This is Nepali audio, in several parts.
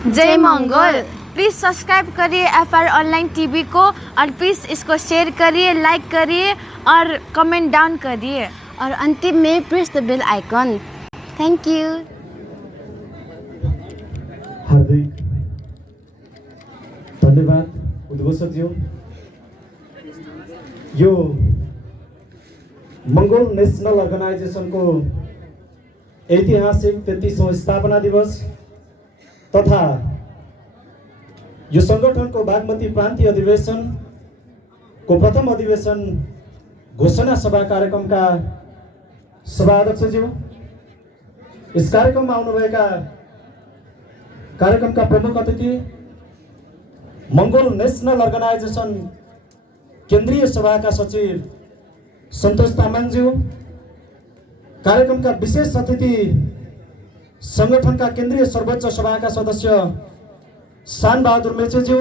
जय मंगल। प्लीज़ सब्सक्राइब करिए FR ऑनलाइन टीवी को और प्लीज़ इसको शेयर करिए, लाइक करिए और कमेंट डाउन करिए और अंतिम में press the bell icon. Thank you. हार्दिक धन्यवाद उद्घोषकज्यू। यो मंगोल नेशनल अर्गनाइजेशन को ऐतिहासिक 33वां स्थापना दिवस तथा यो संगठन को बागमती प्रांतीय अधिवेशन को प्रथम अधिवेशन घोषणा सभा कार्यक्रम का सभाध्यक्ष ज्यू, इस कार्यक्रम में आउनुभएका कार्यक्रम का प्रमुख अतिथि मंगोल नेशनल अर्गनाइजेशन केंद्रीय सभा का सचिव संतोष तामाङज्यू, कार्यक्रम का विशेष अतिथि संगठन का केंद्रीय सर्वोच्च सभा का सदस्य शान बहादुर मेचेज्यू,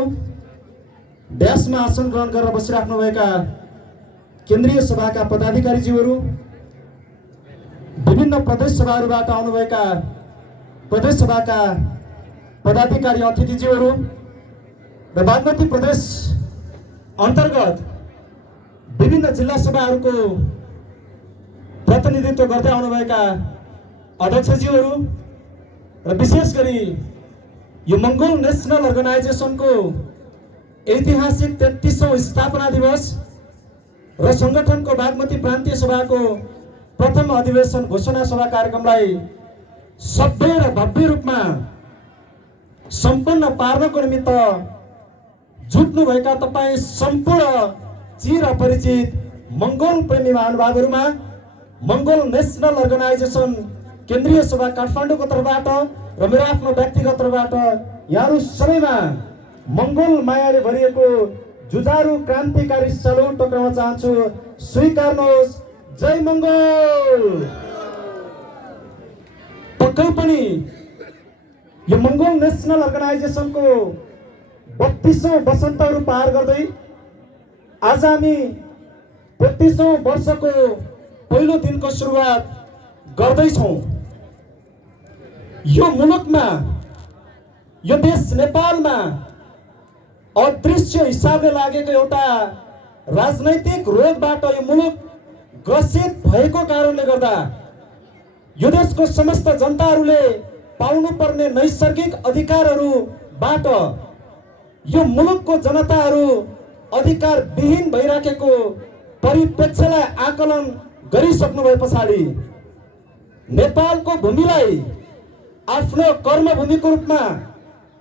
ड्यास में आसन ग्रहण गरेर बसिराख्नुभएका केंद्रीय सभा का पदाधिकारी ज्यूहरू, विभिन्न प्रदेश सभाहरूबाट आउनुभएका प्रदेश सभा का पदाधिकारी अतिथिज्यूहरू र बागमती प्रदेश अंतर्गत विभिन्न जिल्ला सभाहरूको प्रतिनिधित्व गर्दै आउनुभएका अध्यक्षज्यूहरू र विशेष गरी यो मंगोल नेशनल अर्गनाइजेशन को ऐतिहासिक 33वां स्थापना दिवस र संगठन को बागमती प्रांतीय सभा को प्रथम अधिवेशन घोषणा सभा कार्यक्रमलाई सभ्य र भव्य रूपमा सम्पन्न पार्नको निमित्त जुट्नुभएका तपाईं सम्पूर्ण चिर अपरिचित मंगोल प्रेमी महानुभावहरूमा मंगोल नेशनल अर्गनाइजेशन केंद्रीय सभा काठमाडौँको तर्फबाट र मेरो आफ्नो व्यक्तिगत तर्फबाट यहाँहरू सबैमा मंगोल मायाले भरिएको जुझारु क्रान्तिकारी सलुट टक्राउन चाहन्छु। स्वीकार्नुहोस्। जय मंगोल। पक्कै पनि यो मंगोल नेशनल अर्गनाइजेशन को 32औं वसन्तहरू पार गर्दै आज हामी 33औं वर्षको पहिलो दिनको सुरुवात गर्दैछौं। यो मुलुकमा, यो देश नेपालमा अदृश्य हिसाबले लागेको एउटा राजनैतिक रोगबाट यो मुलुक ग्रसित भएको कारणले गर्दा यो देशको समस्त जनताहरूले पाउनुपर्ने नैसर्गिक अधिकारहरूबाट यो मुलुकको जनताहरू अधिकार विहीन भइराखेको परिप्रेक्ष्यलाई आकलन गरिसक्नु भए पछाडि नेपालको भूमिलाई आफ्नो कर्मभूमिको रूपमा,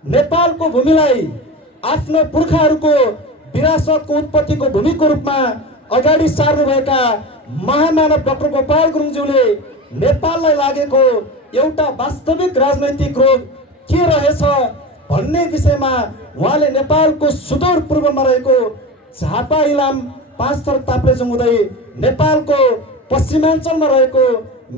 नेपालको भूमिलाई आफ्नो पुर्खाहरूको विरासतको उत्पत्तिको भूमिको रूपमा अगाडि सार्नुभएका महामानव डाक्टर गोपाल गुरुङज्यूले नेपाललाई लागेको एउटा वास्तविक राजनैतिक रोग के रहेछ भन्ने विषयमा उहाँले नेपालको सुदूर पूर्वमा रहेको झापा इलाम 5 थर ताप्लेजुङ हुँदै नेपालको पश्चिमाञ्चलमा रहेको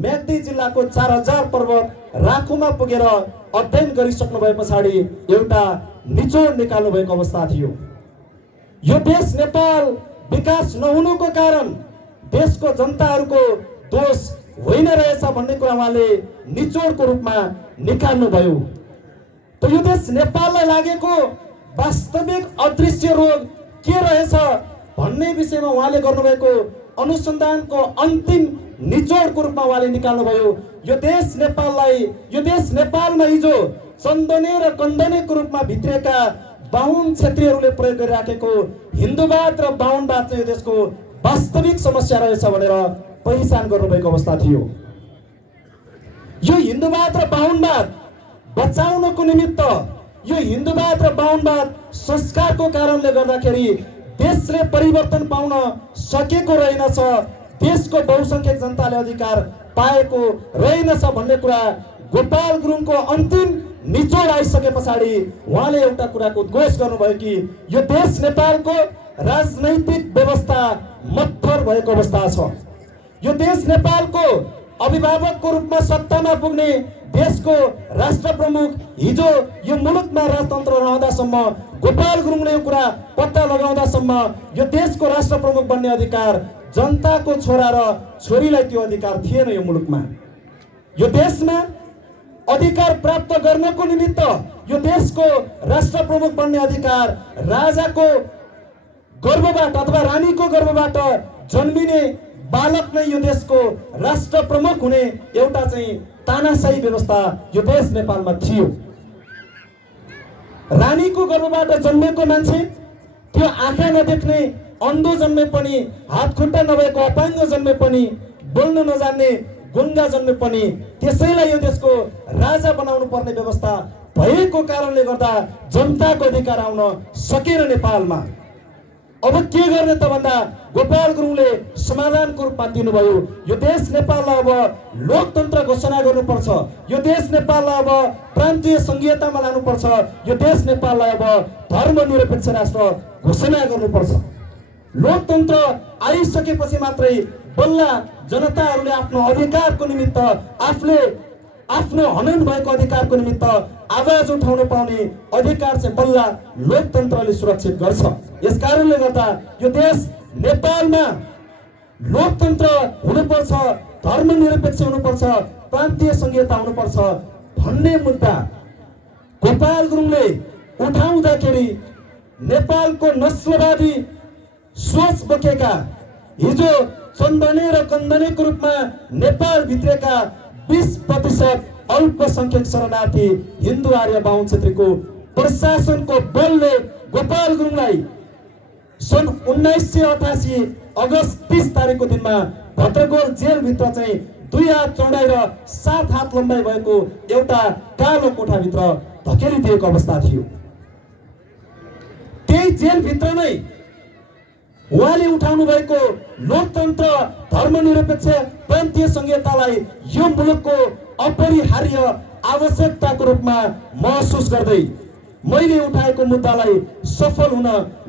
म्याग्दी जिल्लाको 4000 पर्वत राखुमा पुगेर अध्ययन गरिसक्नु भए पछाडि एउटा निचोड निकाल्नु भएको अवस्था थियो। यो देश नेपाल विकास नहुनुको कारण देशको जनताहरूको दोष होइन रहेछ भन्ने कुरा उहाँले निचोडको रूपमा निकाल्नु भयो। त यो देश नेपाललाई लागेको वास्तविक अदृश्य रोग के रहेछ भन्ने विषयमा उहाँले गर्नुभएको अनुसन्धानको अन्तिम निचोडको रूपमा उहाँले निकाल्नु भयो। यो देश नेपालमा हिजो चन्दने र कन्दनेको रूपमा भित्रिएका बाहुन क्षेत्रीहरूले प्रयोग गरिराखेको हिन्दूवाद र बाहुनवाद चाहिँ यो देशको वास्तविक समस्या रहेछ भनेर पहिचान गर्नुभएको अवस्था थियो। यो हिन्दूवाद र बाहुनवाद बचाउनको निमित्त, यो हिन्दूवाद र बाहुनवाद संस्कारको कारणले गर्दाखेरि देशले परिवर्तन पाउन सकेको रहेनछ, देशको बहुसंख्यक जनताले अधिकार पाएको रहेनछ भन्ने कुरा गोपाल गुरुङको अन्तिम निचोड आइसके पछाडि उहाँले एउटा कुराको उद्घोष गर्नुभयो कि यो देश नेपालको राजनैतिक व्यवस्था मत्थर भएको अवस्था छ। यो देश नेपालको अभिभावकको रूपमा सत्तामा पुग्ने देशको राष्ट्र प्रमुख हिजो यो मुलुकमा राजतन्त्र रहँदासम्म, गोपाल गुरुङले यो कुरा पत्ता लगाउँदासम्म यो देशको राष्ट्र प्रमुख बन्ने अधिकार जनताको छोरा र छोरीलाई त्यो अधिकार थिएन। यो मुलुकमा, यो देशमा अधिकार प्राप्त गर्नको निमित्त यो देशको राष्ट्र प्रमुख बन्ने अधिकार राजाको गर्भबाट अथवा रानीको गर्भबाट जन्मिने बालक नै यो देशको राष्ट्र प्रमुख हुने एउटा चाहिँ तानाशाही व्यवस्था यो देश नेपालमा थियो। रानीको गर्भबाट जन्मेको मान्छे त्यो आँखा नदेख्ने अन्धो जन्मे पनि, हात खुट्टा नभएको अपाङ्ग जन्मे पनि, बोल्न नजान्ने गुङ्गा जन्मे पनि त्यसैलाई यो देशको राजा बनाउनु पर्ने व्यवस्था भएको कारणले गर्दा जनताको अधिकार आउन सकेन नेपालमा। अब के गर्ने त भन्दा गोपाल गुरुङले समाधानको रूपमा दिनुभयो। यो देश नेपाललाई अब लोकतन्त्र घोषणा गर्नुपर्छ, यो देश नेपाललाई अब प्रान्तीय संघीयतामा लानुपर्छ, यो देश नेपाललाई अब धर्मनिरपेक्ष राष्ट्र घोषणा गर्नुपर्छ। लोकतन्त्र आइसकेपछि मात्रै बल्ल जनताहरूले आफ्नो अधिकारको निमित्त आफूले आफ्नो हनन भएको अधिकारको निमित्त आवाज उठाउन पाउने अधिकार चाहिँ बल्ल लोकतन्त्रले सुरक्षित गर्छ। यस कारणले गर्दा यो देश नेपालमा लोकतन्त्र हुनुपर्छ, धर्मनिरपेक्ष हुनुपर्छ, प्रान्तीय संघीयता हुनुपर्छ भन्ने मुद्दा गोपाल गुरुङले उठाउँदाखेरि नेपालको नस्लवादी सोच बोकेका, हिजो चन्दने र कन्दनेको रूपमा नेपाल भित्रेका 20% अल्पसंख्यक शरणार्थी हिन्दू आर्य बाहुन क्षेत्रीको प्रशासनको बलले गोपाल गुरुङलाई सन् 1988 अगस्त 30 तारिकको दिनमा भद्रगोल जेलभित्र चाहिँ 2 हात चौडाइ र 7 हात लम्बाइ भएको एउटा कालो कोठाभित्र धकेलिदिएको अवस्था थियो। त्यही जेलभित्र नै उहाँले उठाउनु भएको लोकतन्त्र, धर्मनिरपेक्ष, प्रान्तीय संघीयतालाई यो मुलुकको अपरिहार्य आवश्यकताको रूपमा महसुस गर्दै मैले उठाएको मुद्दालाई सफल हुन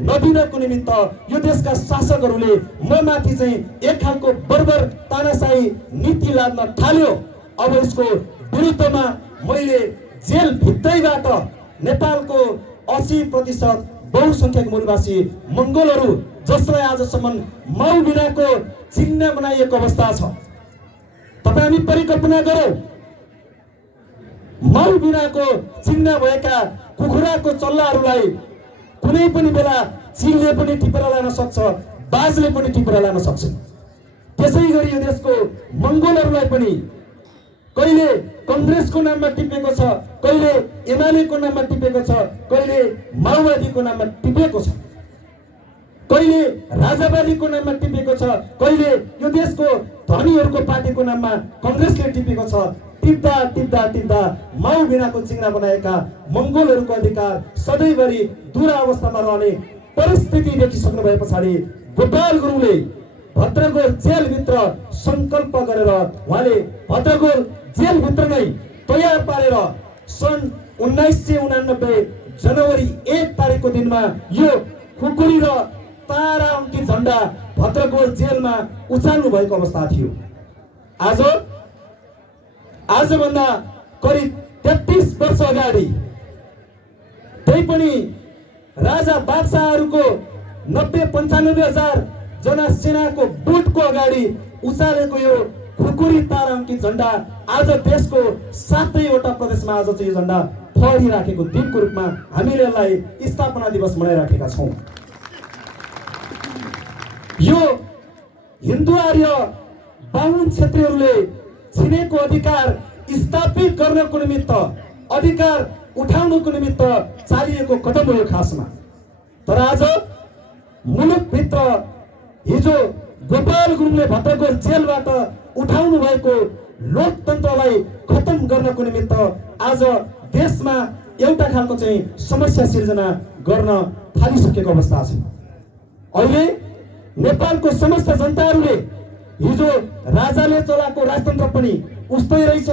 नदिनको निमित्त यो देशका शासकहरूले म माथि चाहिँ एक खालको बर्बर तानाशाही नीति लाद्न थाल्यो। अब यसको विरुद्धमा मैले जेल भित्रैबाट नेपालको 80% बहुसंख्यक मूलवासी मंगोलहरू जसलाई आजसम्म माउ बिनाको चिन्ह बनाइएको अवस्था छ। तपाईँ हामी परिकल्पना गरौँ, माउ बिनाको चिन्ह भएका कुखुराको चल्लाहरूलाई कुनै पनि बेला चिलले पनि टिपेर लान सक्छ, बाजले पनि टिपेर लान सक्छ। त्यसै गरी यो देशको मंगोलहरूलाई पनि कहिले कांग्रेसको नाममा टिपेको छ, कहिले एमालेको नाममा टिपेको छ, कहिले माओवादीको नाममा टिपेको छ, कहिले राजावादीको नाममा टिपेको छ, कहिले यो देशको धनीहरूको पार्टीको नाममा कांग्रेसले टिपेको छ। टिप्दा टिप्दा टिप्दा माउ बिनाको चिङ्ना बनाएका मंगोलहरूको अधिकार सधैँभरि दुरावस्थामा रहने परिस्थिति देखिसक्नु भए पछाडि गोपाल गुरुङले भद्रगोल जेलभित्र संकल्प गरेर उहाँले भद्रगोल जेलभित्र नै तयार पारेर सन् 1989 जनवरी 1 तारिकको दिनमा यो खुकुरी र तारा अङ्कित झण्डा भद्रगोल जेलमा उचाल्नु भएको अवस्था थियो। आजभन्दा करिब 33 वर्ष अगाडि त्यही पनि राजा बादशाहहरूको 90-95 हजार जना सेनाको बुटको अगाडि उचालेको यो खुकुरी तारा अङ्कित झण्डा आज देशको 7वटा प्रदेशमा आज चाहिँ यो झण्डा फहरिराखेको दिनको रूपमा हामीले यसलाई स्थापना दिवस मनाइराखेका छौँ। यो हिन्दू आर्य बाहुन क्षेत्रीहरूले छिनेको अधिकार स्थापित गर्नको निमित्त, अधिकार उठाउनको निमित्त चालिएको कदम हो यो खासमा। तर आज मुलुकभित्र हिजो गोपाल गुरुङले भद्रगोल जेलबाट उठाउनु भएको लोकतन्त्रलाई खत्म गर्नको निमित्त आज देशमा एउटा खालको चाहिँ समस्या सिर्जना गर्न थालिसकेको अवस्था छ। अहिले नेपालको समस्त जनताहरूले हिजो राजाले चलाएको राजतन्त्र पनि उस्तै रहेछ,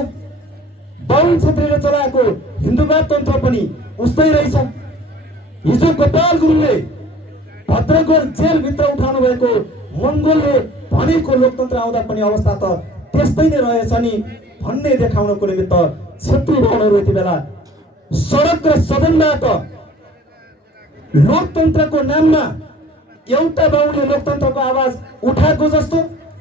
बाहुन क्षेत्रीले चलाएको हिन्दूवाद तन्त्र पनि उस्तै रहेछ। हिजो गोपाल गुरुङले भद्रगोल जेलभित्र उठाउनु भएको मंगोलले भनेको लोकतन्त्र आउँदा पनि अवस्था त त्यस्तै नै रहेछ नि भन्ने देखाउनको निमित्त क्षेत्री बाहुनहरू यति बेला सडक र सदनबाट लोकतन्त्रको नाममा एउटा बाहुनले लोकतन्त्रको आवाज उठाएको जस्तो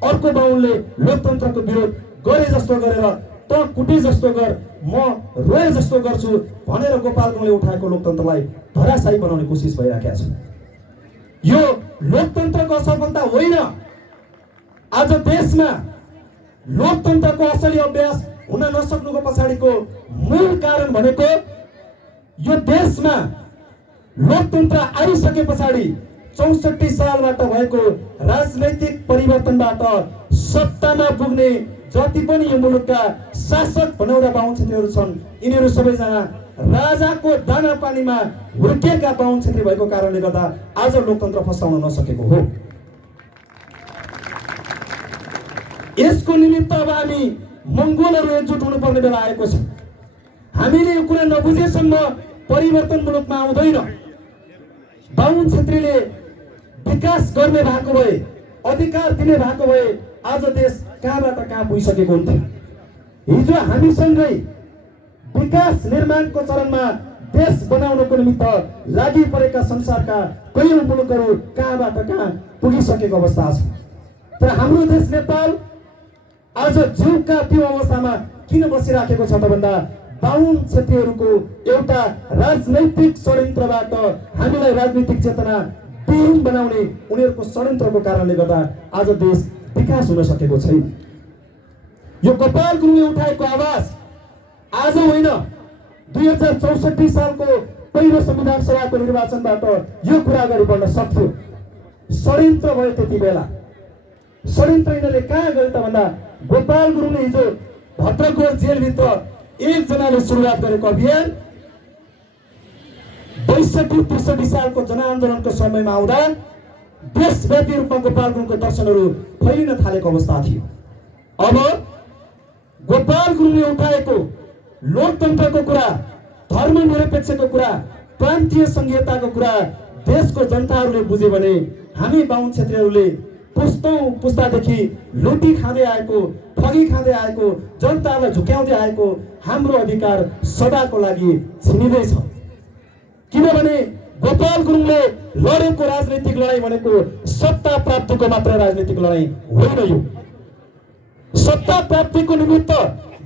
अर्को बाहुनले लोकतन्त्रको विरोध गरे जस्तो गरेर त कुटे जस्तो गर, म रोए जस्तो गर्छु भनेर गोपाल गुरुङले उठाएको लोकतन्त्रलाई धराशायी बनाउने कोसिस भइराखेको छ। यो लोकतन्त्रको असफलता होइन। आज देशमा लोकतन्त्रको असली अभ्यास हुन नसक्नुको पछाडिको मूल कारण भनेको यो देशमा लोकतन्त्र आइसके पछाडि 64 सालबाट भएको राजनैतिक परिवर्तनबाट सत्तामा पुग्ने जति पनि यो मुलुकका शासक बनाउँदा बाहुन क्षेत्रीहरू छन्, यिनीहरू सबैजना राजाको दाना पानीमा हुर्केका बाहुन क्षेत्री भएको कारणले गर्दा आज लोकतन्त्र फस्टाउन नसकेको हो। यसको निमित्त अब हामी मङ्गोलहरू एकजुट हुनुपर्ने बेला आएको छ। हामीले यो कुरा नबुझेसम्म परिवर्तन मुलुकमा आउँदैन। बाहुन क्षेत्रीले विकास गर्ने भएको भए, अधिकार दिने भएको भए आज देश कहाँबाट कहाँ पुगिसकेको हुन्थ्यो। हिजो हामीसँगै विकास निर्माणको चरणमा देश बनाउनको निमित्त लागि परेका संसारका कयौं मुलुकहरू कहाँबाट कहाँ पुगिसकेको अवस्था छ। तर हाम्रो देश नेपाल आज जीवका त्यो अवस्थामा किन बसिराखेको छ त भन्दा बाहुन क्षेत्रीहरूको एउटा राजनैतिक षड्यन्त्रबाट हामीलाई राजनीतिक चेतना विहीन बनाउने उनीहरूको षड्यन्त्रको कारणले गर्दा आज देश विकास हुन सकेको छैन। यो गोपाल गुरुङले उठाएको आवाज आज होइन, 2064 सालको पहिलो संविधान सभाको निर्वाचनबाट यो कुरा अगाडि बढ्न सक्थ्यो। षड्यन्त्र भयो त्यति बेला। षड्यन्त्र यिनीहरूले कहाँ गरे त भन्दा गोपाल गुरुङले हिजो भद्रकोट जेलभित्र एकजनाले सुरुवात गरेको अभियान 62-63 सालको जनआन्दोलनको समयमा आउँदा देशव्यापी रूपमा गोपाल गुरुङको दर्शनहरू फैलिन थालेको अवस्था थियो। अब गोपाल गुरुङले उठाएको लोकतन्त्रको कुरा, धर्मनिरपेक्षको कुरा, प्रान्तीय संघीयताको कुरा देशको जनताहरूले बुझे भने हामी बाहुन क्षेत्रीहरूले पुस्तौं पुस्तादेखि लुटी खाँदै आएको, ठगी खाँदै आएको, जनतालाई झुक्याउँदै आएको हाम्रो अधिकार सदाको लागि छिनिँदैछ। किनभने गोपाल गुरुङले लडेको राजनीतिक लडाई भनेको सत्ता प्राप्तिको मात्र राजनीतिक लडाई होइन। यो सत्ता प्राप्तिको निमित्त,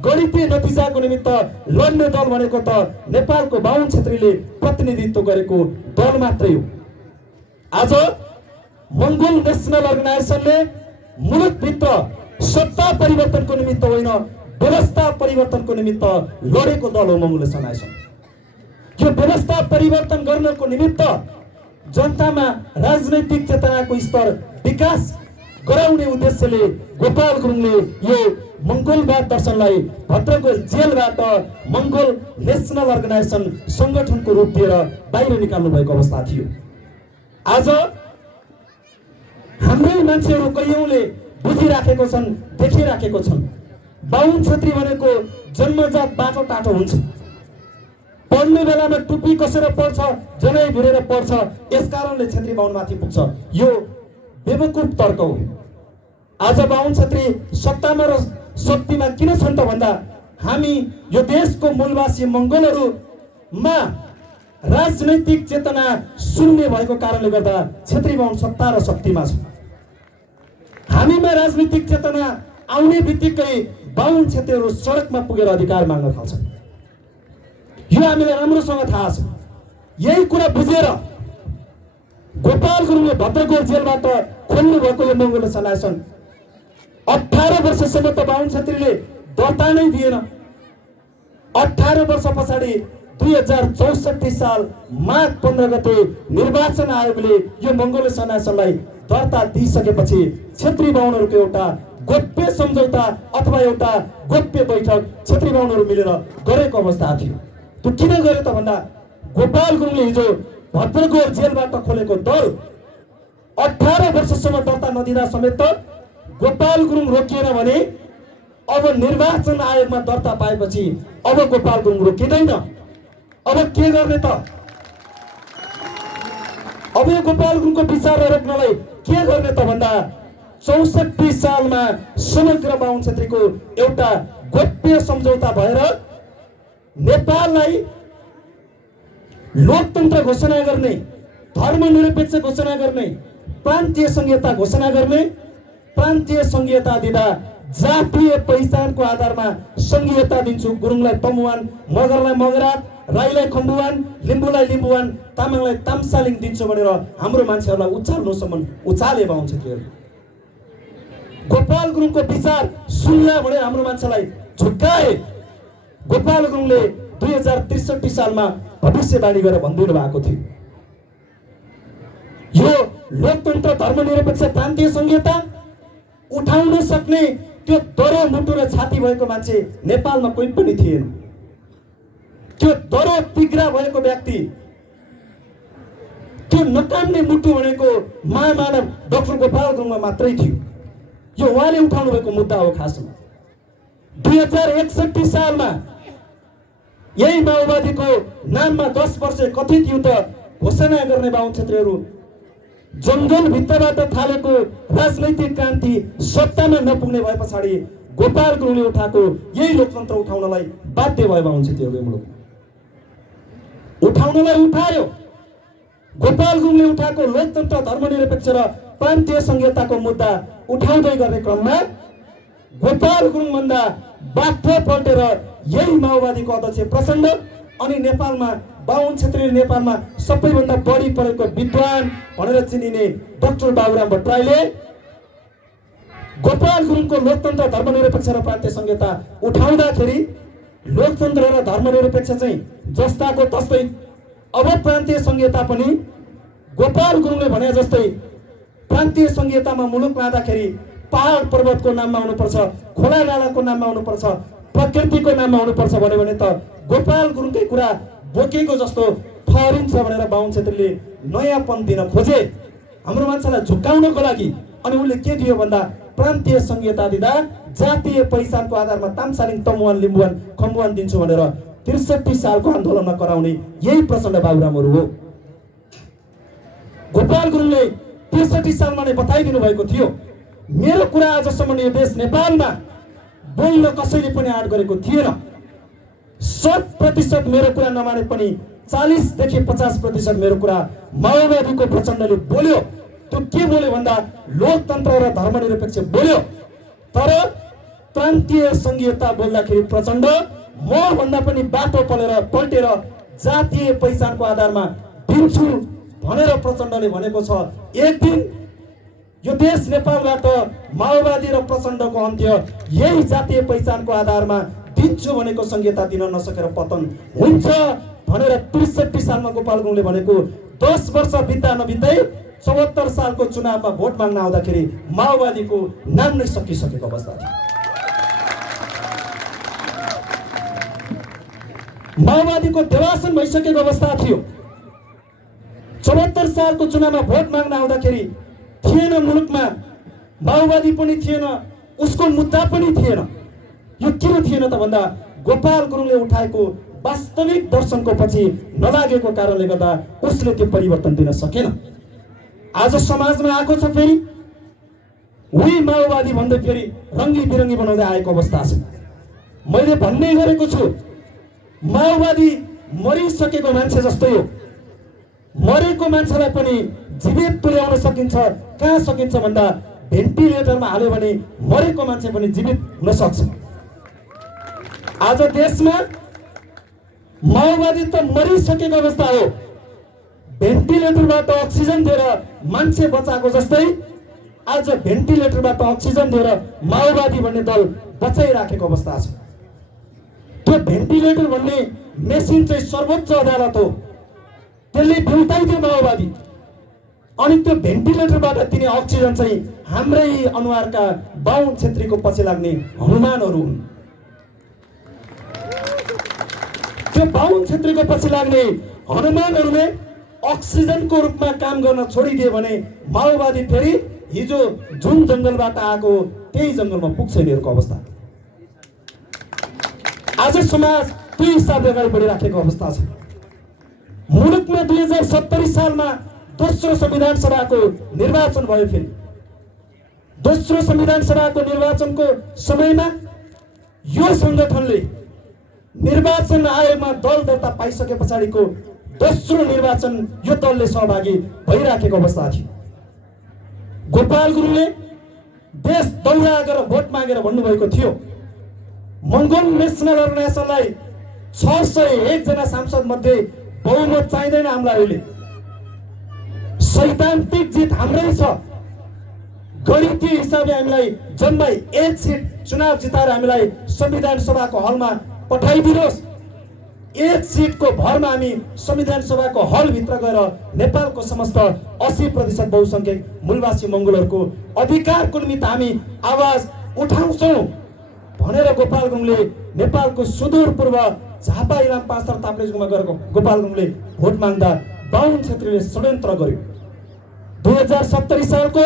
गणितीय नतिजाको निमित्त लड्ने दल भनेको त नेपालको बाहुन क्षेत्रीले प्रतिनिधित्व गरेको दल मात्रै हो। आज मङ्गोल नेसनल अर्गनाइजेसनले मुलुकभित्र सत्ता परिवर्तनको निमित्त होइन, व्यवस्था परिवर्तनको निमित्त लडेको दल हो मङ्गोल नेसनल अर्गनाइजेसन। यो व्यवस्था परिवर्तन गर्नको निमित्त जनतामा राजनैतिक चेतनाको स्तर विकास गराउने उद्देश्यले गोपाल गुरुङले यो मङ्गोलवाद दर्शनलाई भद्रकोट जेलबाट मङ्गोल नेसनल अर्गनाइजेसन संगठनको रूप दिएर बाहिर निकाल्नु भएको अवस्था थियो। आज हाम्रै मान्छेहरू कयौंले बुझिराखेको छन्, देखिराखेको छन्। बाहुन क्षेत्री भनेको जन्मजात बाटो टाटो हुन्छ। पढ्ने बेलामा टुप्पी कसेर पढ्छ, जनै भिरेर पढ्छ, यस कारणले क्षेत्री बाहुनमाथि पुग्छ। यो बेवकुफ तर्क हो। आज बाहुन क्षेत्री सत्तामा र शक्तिमा किन छन् त भन्दा हामी यो देशको मूलवासी मङ्गोलहरूमा राजनैतिक चेतना शून्य भएको कारणले गर्दा क्षेत्री बाहुन सत्ता र शक्तिमा छ। हामीमा राजनीतिक चेतना आउने बित्तिकै बाहुन क्षेत्रीहरू सडकमा पुगेर अधिकार माग्न थाल्छन्। यो हामीलाई राम्रोसँग थाहा छ। यही कुरा बुझेर गोपाल गुरुङले भद्रकोट जेलबाट खोल्नु भएको यो मङ्गोल नेसनल अर्गनाइजेसन 18 वर्षसम्म त बाहुन क्षेत्रीले दर्ता नै दिएन। 18 वर्ष पछाडि 2064 साल माघ 15 गते निर्वाचन आयोगले यो मङ्गोल नेसनल अर्गनाइजेसनलाई दर्ता दिइसकेपछि क्षेत्री बाहुनहरूको एउटा गोप्य सम्झौता अथवा एउटा गोप्य बैठक क्षेत्री बाहुनहरू मिलेर गरेको अवस्था थियो। त्यो किन गरे त भन्दा गोपाल गुरुङले हिजो भद्रकोट जेलबाट खोलेको दल 18 वर्षसम्म दर्ता नदिँदा समेत गोपाल गुरुङ रोकिएन भने अब निर्वाचन आयोगमा दर्ता पाएपछि अब गोपाल गुरुङ रोकिँदैन। अब के गर्ने त? अब यो गोपाल गुरुङको विचारलाई रोक्नलाई के गर्ने त भन्दा 64 सालमा समग्र बाहुन क्षेत्रीको एउटा गोप्य सम्झौता भएर नेपाललाई लोकतन्त्र घोषणा गर्ने, धर्मनिरपेक्ष घोषणा गर्ने, प्रान्तीय संघीयता घोषणा गर्ने, प्रान्तीय संघीयता दिँदा जातीय पहिचानको आधारमा संघीयता दिन्छु, गुरुङलाई तमुवान, मगरलाई मगरात, राईलाई खम्बुवान, लिम्बूलाई लिम्बुवान, तामाङलाई तामसालिङ दिन्छु भनेर हाम्रो मान्छेहरूलाई उचाल्नुसम्म उचाले बाहुन छेत्रीहरू। गोपाल गुरुङको विचार सुन्ला भनेर हाम्रो मान्छेलाई झुक्काए। गोपाल गुरुङले 2063 सालमा भविष्यवाणी गरेर भनिदिनु भएको थियो, यो लोकतन्त्र, धर्मनिरपेक्ष, प्रान्तीय संहिता उठाउन सक्ने त्यो दरो मुटु र छाती भएको मान्छे नेपालमा कोही पनि थिएन। त्यो दरो तिग्रा भएको व्यक्ति, त्यो नकाम्ने मुटु भनेको महामानव डाक्टर गोपाल गुरुङमा मात्रै थियो। यो उहाँले उठाउनु भएको मुद्दा हो। खासमा 2061 सालमा यही माओवादीको नाममा 10 वर्ष कथित युद्ध घोषणा गर्ने बाहुन क्षेत्रीहरू जङ्गलभित्रबाट थालेको राजनैतिक क्रान्ति सत्तामा नपुग्ने भए पछाडि गोपाल गुरुङले उठाएको यही लोकतन्त्र उठाउनलाई बाध्य भए बाहुन क्षेत्रीहरू। मुलुक उठाउनलाई उठायो। गोपाल गुरुङले उठाएको लोकतन्त्र, धर्मनिरपेक्ष र प्रान्तीय संहिताको मुद्दा उठाउँदै गर्ने क्रममा गोपाल गुरुङभन्दा बाठो पल्टेर यही माओवादीको अध्यक्ष प्रचण्ड अनि नेपालमा बाहुन क्षेत्रीय नेपालमा सबैभन्दा बढी पढेको विद्वान भनेर चिनिने डाक्टर बाबुराम भट्टराईले गोपाल गुरुङको लोकतन्त्र, धर्मनिरपेक्ष र प्रान्तीय संहिता उठाउँदाखेरि लोकतन्त्र र धर्मनिरपेक्ष चाहिँ जस्ताको तस्तै अब प्रान्तीय संहिता पनि गोपाल गुरुङले भने जस्तै प्रान्तीय संहितामा मुलुक लाँदाखेरि पहाड पर्वतको नाममा हुनुपर्छ, खोला नालाको नाममा हुनुपर्छ, प्रकृतिको नाममा हुनुपर्छ भन्यो भने त गोपाल गुरुङकै कुरा बोकेको जस्तो ठहरिन्छ भनेर बाहुन क्षेत्रीले नयाँपन दिन खोजे हाम्रो मान्छेलाई झुक्काउनको लागि। अनि उनले के दियो भन्दा प्रान्तीय संहिता दिँदा जातीय पहिचानको आधारमा तामसालिङ, तमुवान, लिम्बुवान, खम्बुवान दिन्छु भनेर 63 सालको आन्दोलनमा कराउने यही प्रचण्ड बाबुरामहरू हो। गोपाल गुरुङले 63 सालमा नै बताइदिनु भएको थियो, मेरो कुरा आजसम्म यो देश नेपालमा बोल्न कसैले पनि आँट गरेको थिएन। 100% मेरो कुरा नमाने पनि 40 देखि 50% मेरो कुरा माओवादीको प्रचण्डले बोल्यो। त्यो के बोल्यो भन्दा लोकतन्त्र र धर्मनिरपेक्ष बोल्यो। तर प्रान्तीय संहिता बोल्दाखेरि प्रचण्ड म भन्दा पनि बाटो पल्टेर जातीय पहिचानको आधारमा दिन्छु भनेर प्रचण्डले भनेको छ। एक दिन यो देश नेपालबाट माओवादी र प्रचण्डको अन्त्य यही जातीय पहिचानको आधारमा दिन्छु भनेको संहिता दिन नसकेर पतन हुन्छ भनेर 63 सालमा गोपाल गुरुङले भनेको 10 वर्ष बित्दा नबित्दै 74 सालको चुनावमा भोट माग्न आउँदाखेरि माओवादीको नाम नै सकिसकेको अवस्था थियो। माओवादीको देवासन भइसकेको अवस्था थियो। 74 सालको चुनावमा भोट माग्न आउँदाखेरि थिएन मुलुकमा, माओवादी पनि थिएन, उसको मुद्दा पनि थिएन। यो किन थिएन त भन्दा गोपाल गुरुङले उठाएको वास्तविक दर्शनको पछि नलागेको कारणले गर्दा उसले त्यो परिवर्तन दिन सकेन। आज समाजमा आएको छ फेरि उही माओवादी भन्दै फेरि रङ्गी बिरङ्गी बनाउँदै आएको अवस्था छ। मैले भन्ने गरेको छु, माओवादी मरिसकेको मान्छे जस्तै हो। मरेको मान्छेलाई पनि जीवित तुल्याउन सकिन्छ। कहाँ सकिन्छ भन्दा भेन्टिलेटरमा हाल्यो भने मरेको मान्छे पनि जीवित हुन सक्छ। आज देशमा माओवादी त मरिसकेको अवस्था हो। भेन्टिलेटरबाट अक्सिजन दिएर मान्छे बचाएको जस्तै आज भेन्टिलेटरबाट अक्सिजन दिएर माओवादी भन्ने दल बचाइराखेको अवस्था छ। त्यो भेन्टिलेटर भन्ने मेसिन चाहिँ सर्वोच्च अदालत हो, त्यसले बिउताइदियो माओवादी। अनि त्यो भेन्टिलेटरबाट दिने अक्सिजन चाहिँ हाम्रै अनुहारका बाहुन क्षेत्रीको पछि लाग्ने हनुमानहरू हुन्। त्यो बाहुन क्षेत्रीको पछि लाग्ने हनुमानहरूले अक्सिजनको रूपमा काम गर्न छोडिदिए भने माओवादी फेरि हिजो जुन जङ्गलबाट आएको त्यही जङ्गलमा पुग्छ यिनीहरूको अवस्था। आज समाज त्यही हिसाबले अगाडि बढिराखेको अवस्था छ। मुलुकमा 2070 सालमा दोस्रो संविधान सभाको निर्वाचन भयो। फेरि दोस्रो संविधान सभाको निर्वाचनको समयमा यो संगठनले निर्वाचन आयोगमा दल दर्ता पाइसके पछाडिको दोस्रो निर्वाचन यो दलले सहभागी भइराखेको अवस्था थियो। गोपाल गुरुङले देश दौरा गरेर भोट मागेर भन्नुभएको थियो, मङ्गोल नेसनल अर्गनाइजेसनलाई 601 जना सांसद मध्ये बहुमत चाहिँदैन हामीलाई अहिले। सैद्धान्तिक जित हाम्रै छ। गणितीय हिसाबले हामीलाई जम्मै 1 सिट चुनाव जिताएर हामीलाई संविधान सभाको हलमा पठाइदिनुहोस्। 1 सिटको भरमा हामी संविधान सभाको हलभित्र गएर नेपालको समस्त 80% बहुसंख्यक मूलवासी मङ्गोलहरूको अधिकारको निमित्त हामी आवाज उठाउँछौँ भनेर गोपाल गुरुङले नेपालको सुदूरपूर्व झापा इलाम पाँचथर ताप्लेजुङमा गएर गोपाल गुरुङले भोट माग्दा बाहुन छेत्रीले षड्यन्त्र गर्यो। 2070 सालको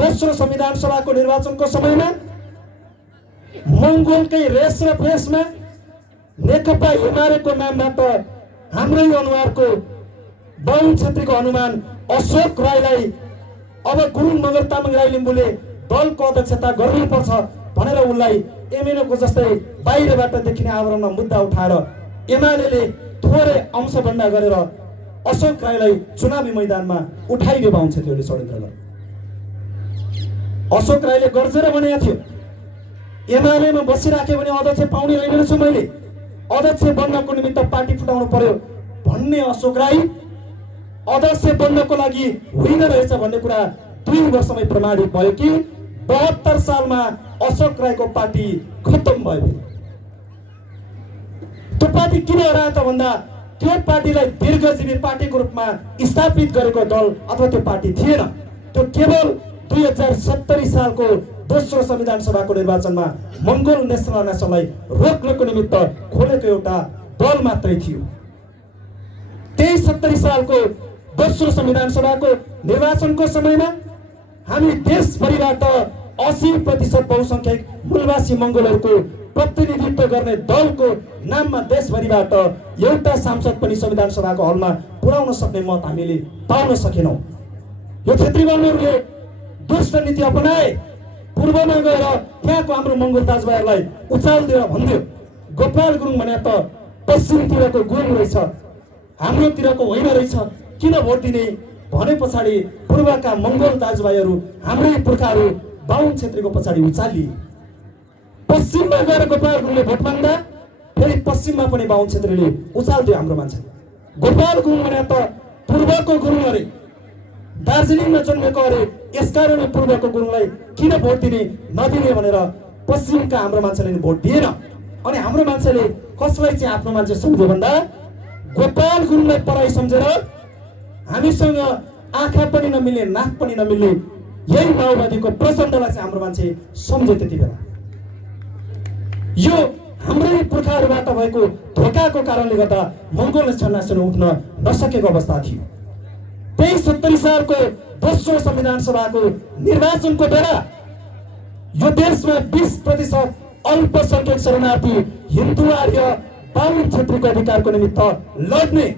दोस्रो संविधान सभाको निर्वाचनको समयमा मङ्गोलकै रेस र फेसमा नेकपा एमालेको नामबाट हाम्रै अनुहारको बाहुन छेत्रीको अनुमान अशोक राईलाई अब गुरुङ मगर तामाङ राई लिम्बूले दलको अध्यक्षता गर्नुपर्छ भनेर उनलाई एमएनओको जस्तै बाहिरबाट देखिने आवरणमा मुद्दा उठाएर एमाले थोरै अंशभन्दा गरेर अशोक राईलाई चुनावी मैदानमा उठाइदियो बाहुन छेत्रीले षड्यन्त्र गरे। अशोक राईले गर्जेर भनेको थियो एमालेमा बसिराख्यो भने अध्यक्ष पाउने होइन रहेछु मैले, अध्यक्ष बन्नको निमित्त पार्टी फुटाउनु पर्यो भन्ने अशोक राई अध्यक्ष बन्नको लागि होइन रहेछ भन्ने कुरा 2 वर्षमै प्रमाणित भयो कि 72 सालमा अशोक राईको पार्टी खत्तम भयो। त्यो पार्टी किन हरायो त भन्दा त्यो पार्टीलाई दीर्घजीवी पार्टीको रूपमा स्थापित गरेको दल अथवा त्यो पार्टी थिएन। त्यो केवल 2070 सालको दोस्रो संविधान सभाको निर्वाचनमा मङ्गोल नेसनल अर्गनाइजेसनलाई रोक्नको निमित्त खोलेको एउटा दल मात्रै थियो। त्यही 70 सालको दोस्रो संविधान सभाको निर्वाचनको समयमा हामी देशभरिबाट 80% बहुसंख्यक मूलवासी मङ्गोलहरूको प्रतिनिधित्व गर्ने दलको नाममा देशभरिबाट एउटा सांसद पनि संविधान सभाको हलमा पुर्याउन सक्ने मत हामीले पाउन सकेनौँ। यो क्षेत्रीय बाहुनहरूले दुष्ट नीति अपनाए। पूर्वमा गएर त्यहाँको हाम्रो मङ्गोल दाजुभाइहरूलाई उचाल्दिएर भन्दियो गोपाल गुरुङ भने त पश्चिमतिरको गुरुङ रहेछ, हाम्रोतिरको होइन रहेछ, किन भोट दिने भने पछाडि पूर्वका मङ्गोल दाजुभाइहरू हाम्रै पुर्खाहरू बाहुन छेत्रीको पछाडि उचालिए। पश्चिममा गएर गोपाल गुरुङले भोट माग्दा फेरि पश्चिममा पनि बाहुन छेत्रीले उचाल्दियो हाम्रो मान्छे। गोपाल गुरुङ भने त पूर्वको गुरुङ अरे, दार्जिलिङमा जन्मेको अरे, यसकारण पूर्वको गुरुङलाई किन भोट दिने नदिने भनेर पश्चिमका हाम्रो मान्छेले भोट दिएन। अनि हाम्रो मान्छेले कसलाई चाहिँ आफ्नो मान्छे सम्झ्यो भन्दा गोपाल गुरुङलाई पराई सम्झेर हामीसँग आँखा पनि नमिल्ने नाक पनि नमिल्ने यही माओवादीको प्रचण्डलाई चाहिँ हाम्रो मान्छे सम्झे। त्यति बेला यो हाम्रै पुर्खाहरूबाट भएको धोकाको कारणले गर्दा मङ्गोल नेसनल उठ्न नसकेको अवस्था थियो। त्यही 70 सालको दोस्रो संविधान सभाको निर्वाचनको बेला यो देशमा 20% अल्पसंख्यक शरणार्थी हिन्दू आर्य बाहुन क्षेत्रीको अधिकारको निमित्त लड्ने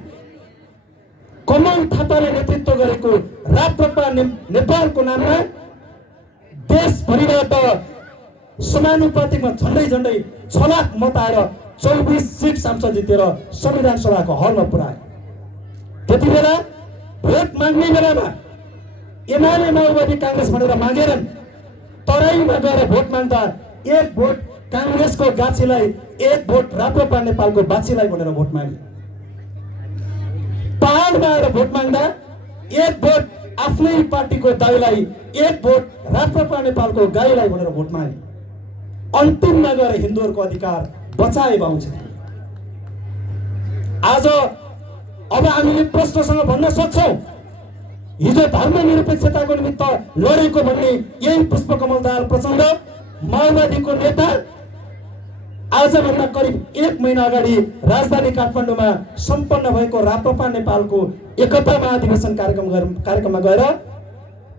कमल थापाले नेतृत्व गरेको राप्रपा नेपालको नाममा देशभरिबाट समानुपातिकमा झन्डै 6 लाख मत आएर 24 सिट सांसद जितेर संविधान सभाको हलमा पुर्याए। त्यति बेला भोट माग्ने बेलामा एमाले माओवादी कांग्रेस भनेर मागेनन्। तराईमा गएर भोट माग्दा 1 भोट कांग्रेसको गाछीलाई, 1 भोट राप्रपा नेपालको बाछीलाई भनेर भोट मागे। पहाडमा आएर भोट माग्दा 1 भोट आफ्नै पार्टीको दाइलाई, 1 भोट राप्रपा नेपालको गाईलाई भनेर भोट मागे। अन्तिममा गएर हिन्दूहरूको अधिकार बचाए बाहुन छेत्री। आज अब हामीले प्रश्नसँग भन्न सक्छौं हिजो धर्मनिरपेक्षताको निमित्त लडेको भन्ने यही पुष्पकमल दाहाल प्रचण्ड माओवादीको नेता आजभन्दा करिब 1 महिना अगाडि राजधानी काठमाडौँमा सम्पन्न भएको राप्रपा नेपालको एकता महाधिवेशन कार्यक्रममा गएर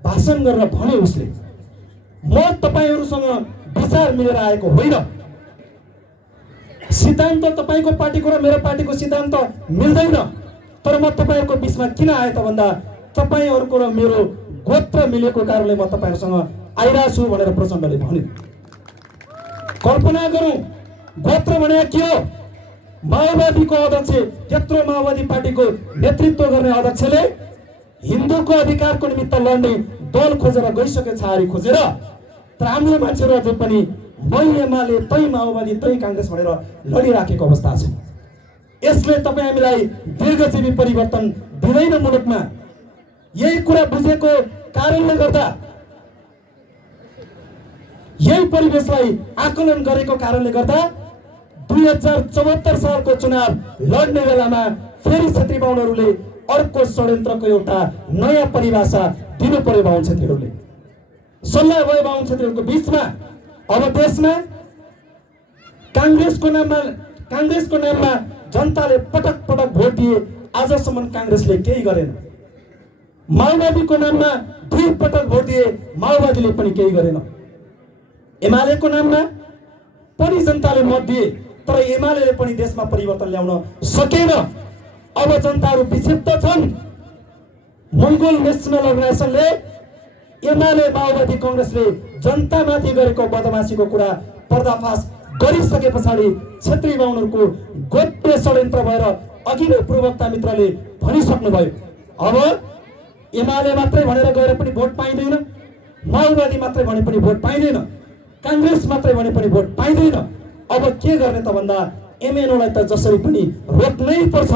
भाषण गरेर भने उसले म तपाईहरुसँग विचार मिलेर आएको होइन, सिद्धान्त तपाईको पार्टीको र मेरो पार्टीको सिद्धान्त मिल्दैन, तर म तपाईहरुको बीचमा किन आए त भन्दा तपाईहरुको र मेरो गोत्र मिलेको कारणले म तपाईहरुसँग आइरा छु भनेर प्रचण्डले भन्यो। कल्पना गरौं गोत्र भने के हो? माओवादीको अध्यक्ष, त्यत्रो माओवादी पार्टीको नेतृत्व गर्ने अध्यक्षले हिन्दूको अधिकारको निमित्त लड्ने दल खोजेर गइसके छारी खोजेर, तर हाम्रो मान्छेहरु अझै पनि मै एमाले तै माओवादी तै काङ्ग्रेस भनेर लडिराखेको अवस्था छ। यसले तपाईँ हामीलाई दीर्घजीवी परिवर्तन दिँदैन मुलुकमा। यही कुरा बुझेको कारणले गर्दा, यही परिवेशलाई आकलन गरेको कारणले गर्दा 2074 सालको चुनाव लड्ने बेलामा फेरि छेत्री बाहुनहरूले अर्को षड्यन्त्रको एउटा नयाँ परिभाषा दिनु पर्यो। बाहुन छेत्रीहरूले सल्लाह भयो बाहुन छेत्रीहरूको बिचमा। अब देशमा काङ्ग्रेसको नाममा जनताले पटक पटक भोट दिए, आजसम्म काङ्ग्रेसले केही गरेन। माओवादीको नाममा 2 पटक भोट दिए, माओवादीले पनि केही गरेन। एमालेको नाममा पनि जनताले मत दिए, तर एमाले पनि देशमा परिवर्तन ल्याउन सकेन। अब जनताहरू विक्षिप्त छन्। मङ्गोल नेसनल अर्गनाइजेसनले, एमाले माओवादी काङ्ग्रेसले जनतामाथि गरेको बदमासीको कुरा पर्दाफास गरिसके पछाडि छेत्री बाहुनहरूको गोप्य षड्यन्त्र भएर अघि नै प्रवक्ता मित्रले भनिसक्नुभयो। अब एमाले मात्रै भनेर गएर पनि भोट पाइँदैन, माओवादी मात्रै भने पनि भोट पाइँदैन, काङ्ग्रेस मात्रै भने पनि भोट पाइँदैन। अब के गर्ने त भन्दा एमएनओलाई त जसरी पनि रोक्नै पर्छ।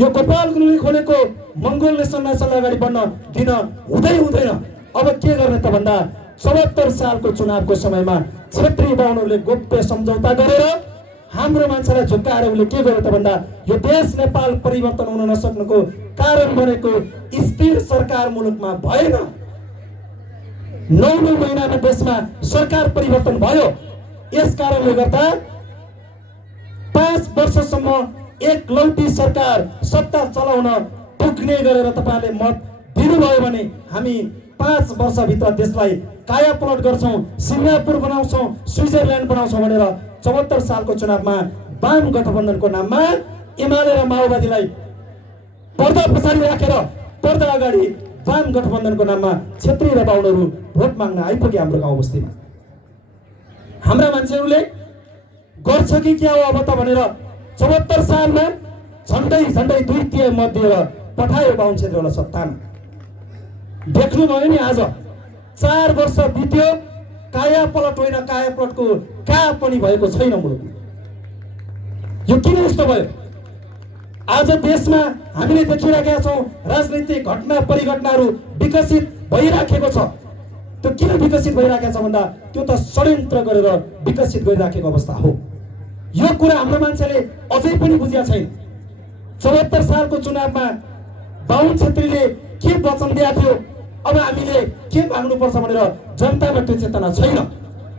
यो गोपाल गुरुङले खोलेको मङ्गोल नेसनल अगाडि बढ्न दिन हुँदैन। अब के गर्ने त भन्दा 74 सालको चुनावको समयमा छेत्री बाहुनहरूले गोप्य सम्झौता गरेर हाम्रो मान्छेलाई झुक्काएर उसले के गर्यो त भन्दा यो देश नेपाल परिवर्तन हुन नसक्नुको कारण बनेको स्थिर सरकार मुलुकमा भएन। 9 महिनामा देशमा सरकार परिवर्तन भयो। यस कारणले गर्दा 5 वर्षसम्म एकलौटी सरकार सत्ता चलाउन पुग्ने गरेर तपाईहरुले मत दिनुभयो भने हामी 5 वर्षभित्र देशलाई कायापलट गर्छौं, सिङ्गापुर बनाउँछौं, स्विजरल्यान्ड बनाउँछौं भनेर 74 सालको चुनावमा वाम गठबन्धनको नाममा एमाले र माओवादीलाई पर्दा पछाडि राखेर पर्दा अगाडि वाम गठबन्धनको नाममा छेत्री र बाहुनहरू भोट माग्न आइपुगे हाम्रो गाउँ बस्तीमा। हाम्रा मान्छेहरूले गर्छ कि क्या हो अब त भनेर 74 सालमा झन्डै 2/3 मत दिएर पठायो बाहुन क्षेत्रलाई सत्तामा। देख्नुभयो नि आज 4 वर्ष बित्यो, कायापलट होइन, कायापलटको का पनि भएको छैन मुलुकमा। यो किन यस्तो भयो? आज देशमा हामीले देखिरहेका छौं राजनीतिक घटना परिघटनाहरू विकसित भइराखेको छ। त्यो किन विकसित भइराखेको छ भन्दा त्यो त षड्यन्त्र गरेर विकसित गरिराखेको अवस्था हो। यो कुरा हाम्रो मान्छेले अझै पनि बुझेका छैन। 74 सालको चुनावमा बाहुन छेत्रीले के वचन दिएको थियो, अब हामीले के माग्नुपर्छ भनेर जनतामा त्यो चेतना छैन।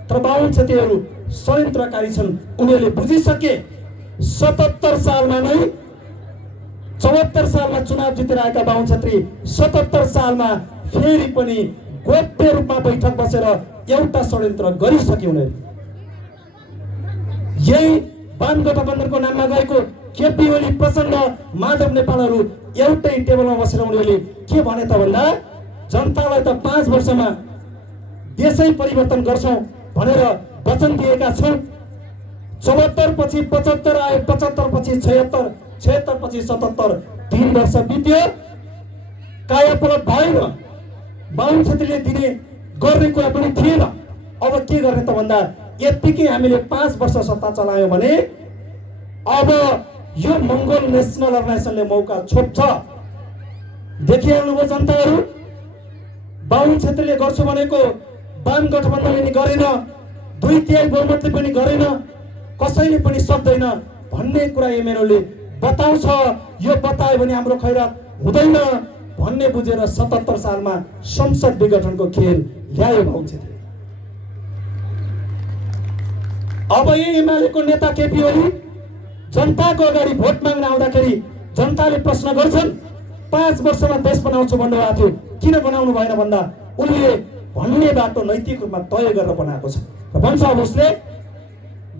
तर बाहुन छेत्रीहरू षड्यन्त्रकारी छन्, उनीहरूले बुझिसके। 77 सालमा नै 74 सालमा चुनाव जितेर आएका बाहुन छेत्री 77 सालमा फेरि पनि गोप्य रूपमा बैठक बसेर एउटा षड्यन्त्र गरिसके उनीहरू। यही वाम गठबन्धनको नाममा गएको केपी ओली, प्रचण्ड, माधव नेपालहरू एउटै टेबलमा बसेर उनीहरूले के भने त भन्दा जनतालाई त 5 वर्षमा देशै परिवर्तन गर्छौं भनेर वचन दिएका छौं। 74 पछि 75 आयो, 75 पछि 76, 76 पछि 77, 3 वर्ष बित्यो, कायापलट भएन। बाहुन छेत्रीले दिने गर्ने कुरा पनि थिएन। अब के गर्ने त भन्दा यतिकै हामीले 5 वर्ष सत्ता चलायौं भने अब यो मङ्गोल नेसनल अर्गनाइजेसनले मौका छोप्छ। देखिहाल्नुभयो जनताहरू, बाहुन छेत्रीले गर्छु भनेको वाम गठबन्धनले नि गरेन, 2/3 बहुमतले पनि गरेन, कसैले पनि सक्दैन भन्ने कुरा एमएनओले बताउँछ। यो बतायो भने हाम्रो खैरात हुँदैन भन्ने बुझेर 77 सालमा संसद विघटनको खेल ल्यायो बाहुन छेत्री। अब यही एमालेको नेता केपी ओली जनताको अगाडि भोट माग्न आउँदाखेरि जनताले प्रश्न गर्छन् 5 वर्षमा देश बनाउँछु भन्नुभएको थियो, किन बनाउनु भएन भन्दा उनले भन्ने बाटो नैतिक रूपमा तय गरेर बनाएको छ। र भन्छ अब उसले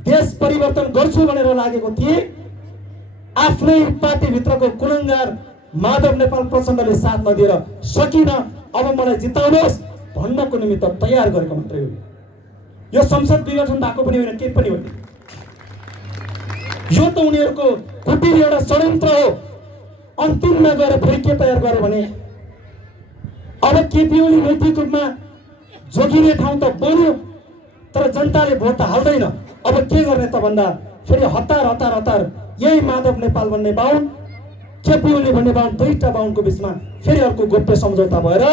देश परिवर्तन गर्छु भनेर लागेको थिए, आफ्नै पार्टीभित्रको कुलङ्गार माधव नेपाल प्रचण्डले साथ नदिएर सकिन, अब मलाई जिताउनुहोस् भन्नको निमित्त तयार गरेको मात्रै हो। यो संसद विघटन भएको पनि होइन, केही पनि होइन। यो त उनीहरूको कुटिल एउटा षड्यन्त्र हो। अन्तिममा गएर फेरि के तयार गर्यो भने अब केपी ओली नैतिक रूपमा जोगिने ठाउँ त बन्यो, तर जनताले भोट त हाल्दैन। अब के गर्ने त भन्दा फेरि हतार हतार हतार यही माधव नेपाल भन्ने बाहुन, केपी ओली भन्ने बाहुन, दुईटा बाहुनको बिचमा फेरि अर्को गोप्य सम्झौता भएर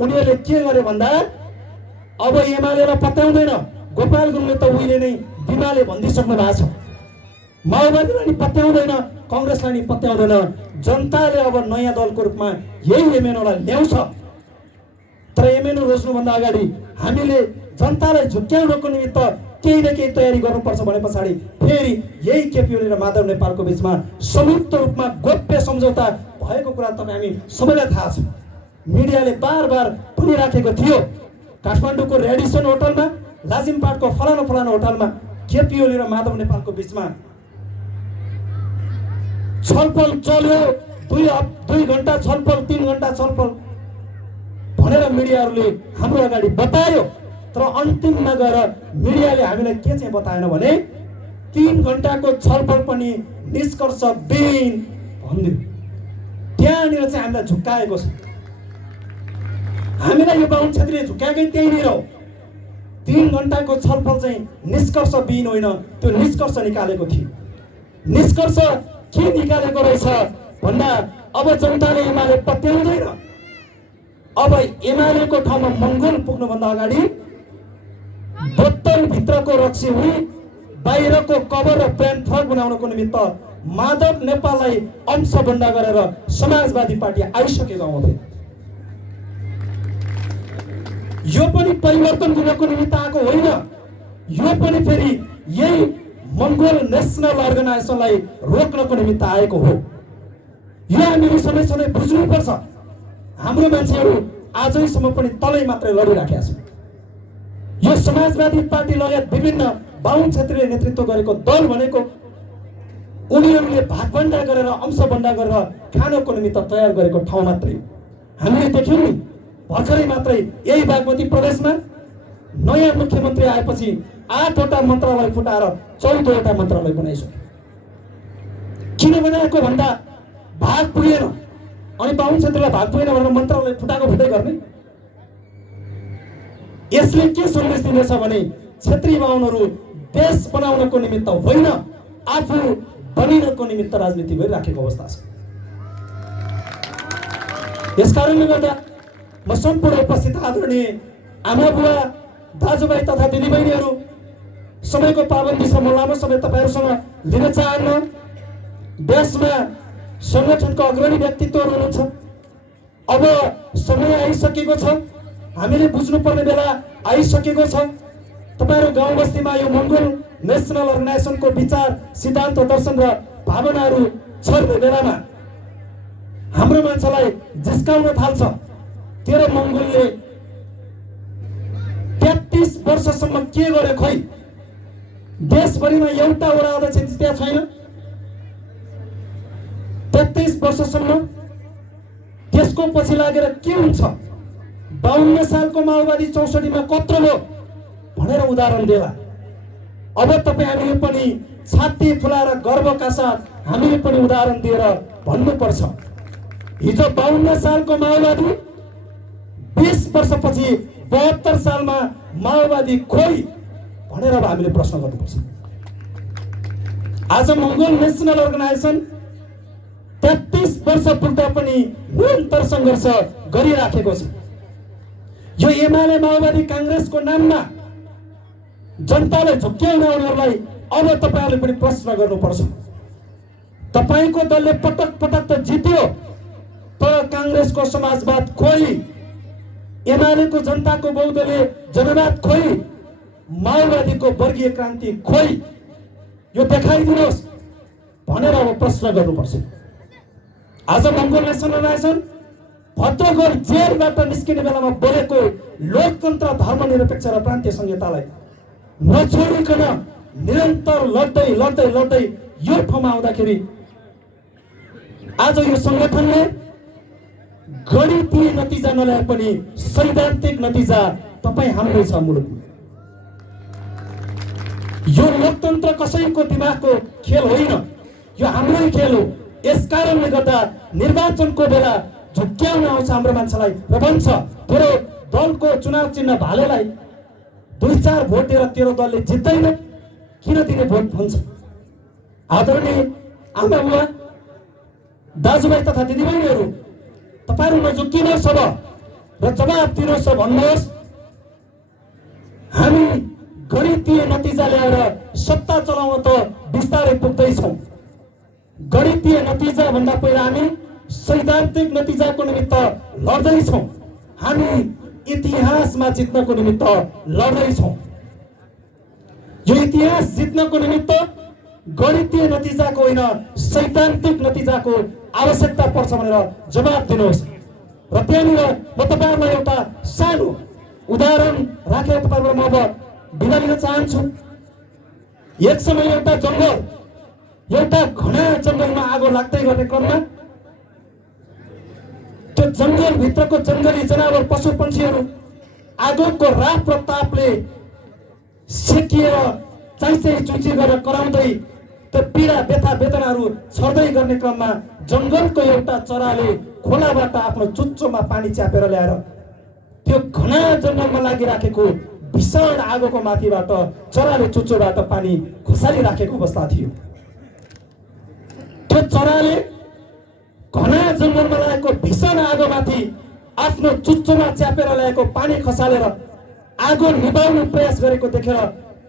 उनीहरूले के गरे भन्दा अब एमालेलाई पत्याउँदैन। गोपाल गुरुङले त उहिले नै बिमाले भनिदिइसक्नु भएको छ, माओवादीलाई नि पत्याउँदैन, कांग्रेसलाई नि पत्याउँदैन। जनताले अब नयाँ दलको रूपमा यही एमएनओलाई ल्याउँछ। तर एमएनओ रोज्नुभन्दा अगाडि हामीले जनतालाई झुक्क्याउनको निमित्त केही न केही तयारी गर्नुपर्छ भने पछाडि फेरि यही केपी ओली र माधव नेपालको बिचमा संयुक्त रूपमा गोप्य सम्झौता भएको कुरा तपाईँ हामी सबैलाई थाहा छ। मिडियाले बार बार भनिराखेको थियो, काठमाडौँको रेडिसन होटलमा, लाजिमपाटको फलाना फलाना होटलमा केपी ओली र माधव नेपालको बिचमा छलफल चल्यो, 2 घण्टा छलफल, 3 घण्टा छलफल भनेर मिडियाहरूले हाम्रो अगाडि बतायो। तर अन्तिममा गएर मिडियाले हामीलाई के चाहिँ बताएन भने 3 घण्टाको छलफल पनि निष्कर्षविहीन भन्दियो। त्यहाँनिर चाहिँ हामीलाई झुक्काएको छ। हामीलाई यो बाहुन क्षेत्रीले झुक्काएकै त्यहीँनिर हो। 3 घण्टाको छलफल चाहिँ निष्कर्षविहीन होइन, त्यो निष्कर्ष निकालेको थियो। निष्कर्ष के निकालेको रहेछ भन्दा अब जनताले एमाले पत्याउँदैन। अब एमालेको ठाउँमा मङ्गोल पुग्नुभन्दा अगाडि बोतलभित्रको रक्सी हुई बाहिरको कभर र ब्रान्ड फर्क बनाउनको निमित्त माधव नेपाललाई अंशबन्दा गरेर समाजवादी पार्टी आइसकेको आउँथे। यो पनि परिवर्तन दिनको निमित्त आएको होइन, यो पनि फेरि यही मङ्गोल नेसनल अर्गनाइजेसनलाई रोक्नको निमित्त आएको हो। यो हामीले समय समय बुझ्नुपर्छ। हाम्रो मान्छेहरू आजैसम्म पनि तलै मात्रै लडिराखेका छन्। यो समाजवादी पार्टी लगायत विभिन्न बाहुन क्षेत्रीय नेतृत्व गरेको दल भनेको उनीहरूले भागभण्डा गरेर अंशभण्डा गरेर खानको निमित्त तयार गरेको ठाउँ मात्रै। हामीले देख्यौँ नि भर्खरै मात्रै यही बागमती प्रदेशमा नयाँ मुख्यमन्त्री आएपछि 8वटा मन्त्रालय फुटाएर 14वटा मन्त्रालय बनाइसक्यो। किन बनाएको भन्दा भाग पुगेन, अनि बाहुन क्षेत्रलाई भाग पुगेन भनेर मन्त्रालय फुटाएको फुटै गर्ने। यसले के सन्देश दिनेछ भने क्षेत्रीय बाहुनहरू देश बनाउनको निमित्त होइन, आफू बनिनको निमित्त राजनीति गरिराखेको अवस्था छ। यसकारणले गर्दा म सम्पूर्ण उपस्थित आदरणीय आमा बुवा दाजुभाइ तथा दिदीबहिनीहरू, समयको पाबन्दी छ, म लामो समय तपाईँहरूसँग लिन चाहन्न। देशमा संगठनको अग्रणी व्यक्तित्वहरू हुनुहुन्छ। अब समय आइसकेको छ, हामीले बुझ्नुपर्ने बेला आइसकेको छ। तपाईँहरू गाउँ बस्तीमा यो मङ्गोल नेसनल अर्गनाइजेसनको विचार, सिद्धान्त, दर्शन र भावनाहरू छर्ने बेलामा हाम्रो मान्छेलाई जिस्काउन थाल्छ। तेरो मङ्गोलले 33 वर्षसम्म के गरे खै? देशभरिमा एउटा वडा अध्यक्ष त्यहाँ छैन। 33 वर्षसम्म त्यसको पछि लागेर के हुन्छ? 52 सालको माओवादी 64 मा कत्रो भयो भनेर उदाहरण देला। अब तपाईँ हामीले पनि छाती फुलाएर गर्वका साथ हामीले पनि उदाहरण दिएर भन्नुपर्छ, हिजो 52 सालको माओवादी 20 वर्षपछि 72 सालमा माओवादी खोइ भनेर अब हामीले प्रश्न गर्नुपर्छ। आज मङ्गोल नेसनल अर्गनाइजेसन 33 वर्ष पुग्दा पनि निरन्तर सङ्घर्ष गरिराखेको छ। यो एमाले माओवादी काङ्ग्रेसको नाममा जनतालाई झुक्क्याउन उनीहरूलाई अब तपाईँहरूले पनि प्रश्न गर्नुपर्छ। तपाईँको दलले पटक पटक त जित्यो, तर काङ्ग्रेसको समाजवाद खोइ, एमालेको जनताको बहुदलीय जनवाद खोइ, माओवादीको वर्गीय क्रान्ति खोइ, यो देखाइदिनुहोस् भनेर अब प्रश्न गर्नुपर्छ। आज मङ्गोल नेसनल अर्गनाइजेसन भद्रगोल जेलबाट निस्किने बेलामा बोलेको लोकतन्त्र, धर्मनिरपेक्ष र प्रान्तीय संहितालाई नछोडिकन निरन्तर लड्दै लड्दै लड्दै यो ठाउँमा आउँदाखेरि आज यो संगठनले गणितीय नतिजा नल्याए पनि सैद्धान्तिक नतिजा तपाईँ हाम्रै छ मुलुकमा। यो लोकतन्त्र कसैको दिमागको खेल होइन, यो हाम्रै खेल हो। यस कारणले गर्दा निर्वाचनको बेला झुक्क्याउन आउँछ हाम्रो मान्छेलाई र भन्छ तेरो दलको चुनाव चिन्ह भालेलाई 2-4 भोट दिएर तेरो दलले जित्दैन, किन दिने भोट भन्छ। आदरणीय आमा बुवा, दाजुभाइ तथा दिदीबहिनीहरू, तपाईँहरू नझुक्किनुहोस् अब र जवाब दिनुहोस्। भन्नुहोस्, हामी गणितीय नतिजा ल्याएर सत्ता चलाउन त बिस्तारै पुग्दैछौँ। गणितीय नतिजा भन्दा पहिला हामी सैद्धान्तिक नतिजाको निमित्त लड्दैछौँ। हामी इतिहासमा जित्नको निमित्त लड्दैछौँ। यो इतिहास जित्नको निमित्त गणितीय नतिजाको होइन, सैद्धान्तिक नतिजाको आवश्यकता पर्छ भनेर जवाब दिनुहोस्। र त्यहाँनिर म तपाईँहरूलाई एउटा सानो उदाहरण राखेर तपाईँबाट म अब बिदा लिन चाहन्छु। एक समय एउटा घना जङ्गलमा आगो लाग्दै गर्ने क्रममा त्यो जङ्गलभित्रको जङ्गली जनावर पशु पन्छीहरू आगोको राप र तापले सेकिएर चाइचाइ चुची गरेर कराउँदै त्यो पीडा व्यथा वेदनाहरू छर्दै गर्ने क्रममा जङ्गलको एउटा चराले खोलाबाट आफ्नो चुच्चोमा पानी च्यापेर ल्याएर त्यो घना जङ्गलमा लागिराखेको भीषण आगोको माथिबाट चराले चुच्चोबाट पानी खसालिराखेको अवस्था थियो। त्यो चराले घना जङ्गलमा लागेको भीषण आगोमाथि आफ्नो चुच्चोमा च्यापेर ल्याएको पानी खसालेर आगो निभाउन प्रयास गरेको देखेर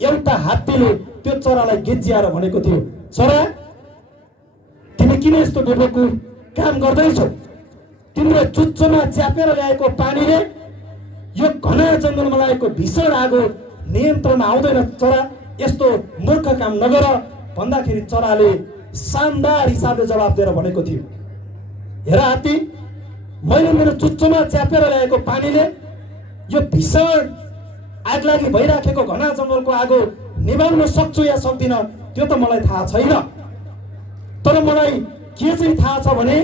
एउटा हात्तीले त्यो चरालाई गिज्जिएर भनेको थियो, चरा तिमी किन यस्तो बेबुकु काम गर्दैछौ? तिम्रो चुच्चोमा च्यापेर ल्याएको पानीले यो घना जङ्गलमा लागेको भीषण आगो नियन्त्रणमा आउँदैन, चरा यस्तो मूर्ख काम नगर भन्दाखेरि चराले शानदार हिसाबले जवाब दिएर भनेको थियो, हेर हात्ती, मैले मेरो चुच्चोमा च्यापेर ल्याएको पानीले यो भीषण आगलागी भइराखेको घना जङ्गलको आगो निभाउन सक्छु या सक्दिन त्यो त मलाई थाहा छैन, तर मलाई के चाहिँ थाहा छ भने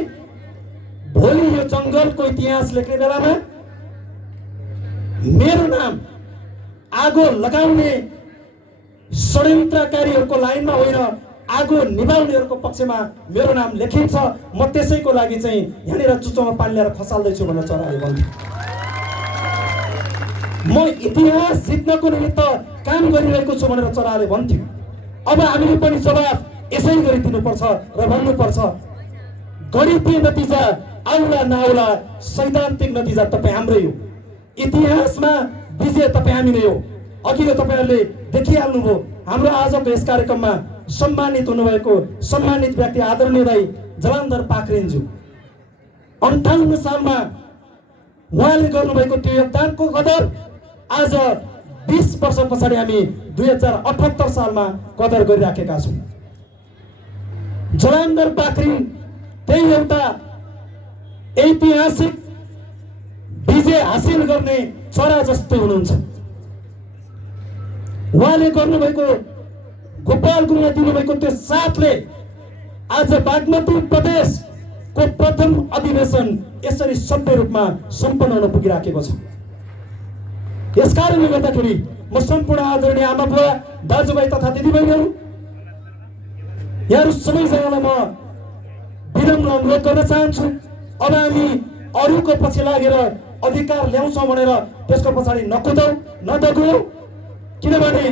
भोलि यो जङ्गलको इतिहास लेख्ने बेलामा मेरो नाम आगो लगाउने षड्यन्त्रकारीहरूको लाइनमा होइन, आगो निभाउनेहरूको पक्षमा मेरो नाम लेखिन्छ। म त्यसैको लागि चाहिँ यहाँनिर चुच्चोमा पानी ल्याएर खसाल्दैछु भनेर चराले भन्थ्यो। म इतिहास जित्नको निमित्त काम गरिरहेको छु भनेर चराले भन्थ्यो। अब हामीले पनि जवाब यसै गरी दिनुपर्छ र भन्नुपर्छ, गणितीय नतिजा आउला नआउला सैद्धान्तिक नतिजा तपाईँ हाम्रै हो, इतिहासमा विजय तपाईँ हामी नै हो। अघिल्लो तपाईँहरूले देखिहाल्नुभयो हाम्रो आजको यस कार्यक्रममा सम्मानित हुनुभएको सम्मानित व्यक्ति आदरणीय दाइ जलान्धर पाक्रिनज्यू 58 सालमा उहाँले गर्नुभएको त्यो योगदानको कदर आज 20 वर्ष पछाडि हामी 2078 सालमा कदर गरिराखेका छौँ। जलान्धर पाक्रिन त्यही एउटा ऐतिहासिक विजय हासिल गर्ने चरा जस्तो हुनुहुन्छ। उहाँले गर्नुभएको गोपाल गुरुङले दिनुभएको त्यो साथले आज बागमती प्रदेशको प्रथम अधिवेशन यसरी सभ्य रूपमा सम्पन्न हुन पुगिराखेको छ। यस कारणले गर्दाखेरि म सम्पूर्ण आदरणीय आमा बुवा दाजुभाइ तथा दिदीबहिनीहरू यहाँहरू सबैजनालाई म विनम्र अनुरोध गर्न चाहन्छु, अब हामी अरूको पछि लागेर अधिकार ल्याउँछौँ भनेर त्यसको पछाडि नकुदौँ नदगौँ, किनभने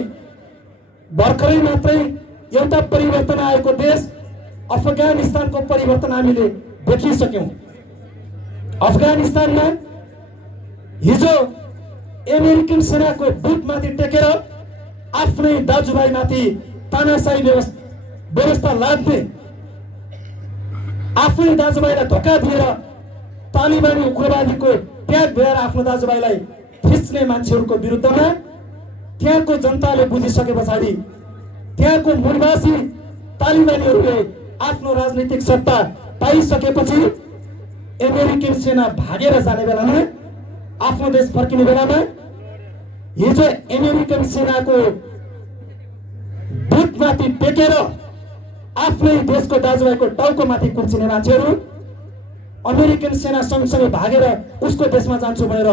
भर्खरै मात्रै एउटा परिवर्तन आएको देश अफगानिस्तानको परिवर्तन हामीले देखिसक्यौँ। अफगानिस्तानमा हिजो अमेरिकन सेनाको बुटमाथि टेकेर आफ्नै दाजुभाइमाथि तानाशाही व्यवस्था लाद्ने, आफ्नै दाजुभाइलाई धोका दिएर तालिबानी उग्रवादीको ट्याग भएर आफ्नो दाजुभाइलाई थिच्ने मान्छेहरूको विरुद्धमा त्यहाँको जनताले बुझिसके पछाडि त्यहाँको मूलवासी तालिबानीहरूले आफ्नो राजनीतिक सत्ता पाइसकेपछि अमेरिकन सेना भागेर जाने बेलामा आफ्नो देश फर्किने बेलामा हिजो अमेरिकन सेनाको बुटमाथि टेकेर आफ्नै देशको दाजुभाइको टाउकोमाथि कुर्चिने मान्छेहरू अमेरिकन सेना सँगसँगै भागेर उसको देशमा जान्छु भनेर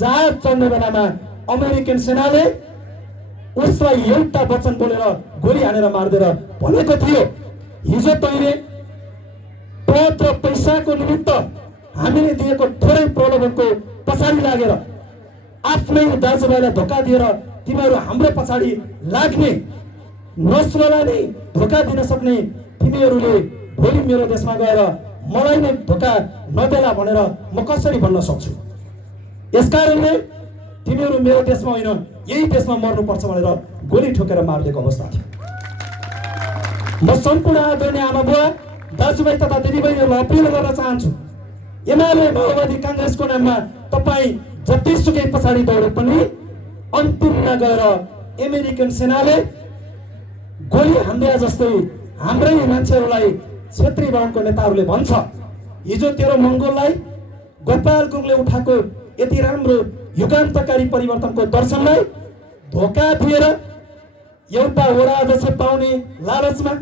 जहाज चढ्ने बेलामा अमेरिकन सेनाले उसलाई एउटा वचन बोलेर गोली हानेर मारिदिएर भनेको थियो, हिजो तैँले पद र पैसाको निमित्त हामीले दिएको थोरै प्रलोभनको पछाडि लागेर आफ्नै दाजुभाइलाई धोका दिएर तिमीहरू हाम्रो पछाडि लाग्ने नस्ललाई नै धोका दिन सक्ने तिमीहरूले भोलि मेरो देशमा गएर मलाई नै धोका नदेला भनेर म कसरी भन्न सक्छु? यसकारणले तिमीहरू मेरो देशमा होइन यही देशमा मर्नुपर्छ भनेर गोली ठोकेर मारिदिएको अवस्था थियो। म सम्पूर्ण आदरणीय आमा बुवा दाजुभाइ तथा दिदीबहिनीहरूलाई अपिल गर्न चाहन्छु, एमाले माओवादी काङ्ग्रेसको नाममा तपाईँ जतिसुकै पछाडि दौडे पनि अन्तिममा गएर अमेरिकन सेनाले गोली हान्दिया जस्तै हाम्रै मान्छेहरूलाई क्षेत्रीय बाहुनको नेताहरूले भन्छ, हिजो तेरो मङ्गोललाई गोपाल गुरुङले उठाएको यति राम्रो युगान्तकारी परिवर्तनको दर्शनलाई धोका दिएर एउटा वडा अध्यक्ष पाउने लालचमा,